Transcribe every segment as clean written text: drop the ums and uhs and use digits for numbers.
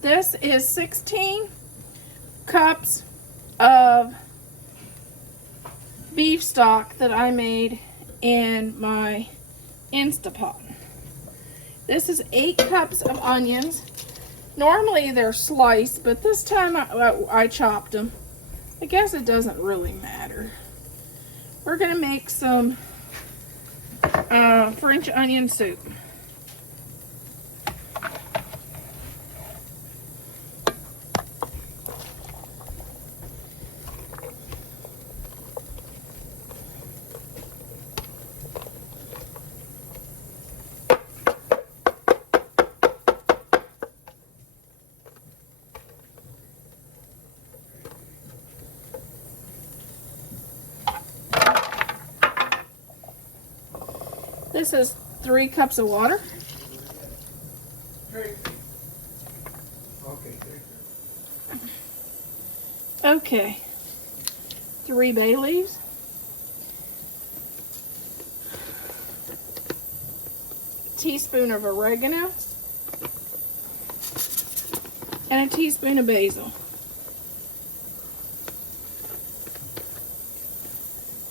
This is 16 cups of beef stock that I made in my Instapot. This is 8 cups of onions. Normally they're sliced, but this time I chopped them. I guess it doesn't really matter. We're gonna make some French onion soup. This is 3 cups of water. Okay. 3 bay leaves. A teaspoon of oregano. And a teaspoon of basil.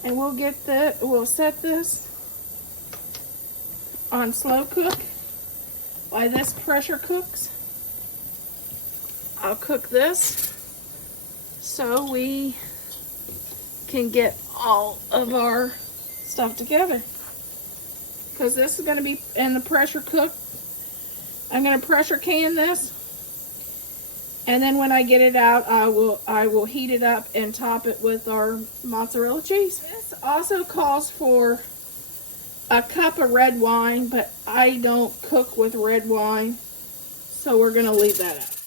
And we'll set this on slow cook while this pressure cooks. I'll cook this so we can get all of our stuff together, because this is going to be in the pressure cook. I'm going to pressure can this, and then when I get it out, I will heat it up and top it with our mozzarella cheese. This also calls for a cup of red wine, but I don't cook with red wine, so we're going to leave that out.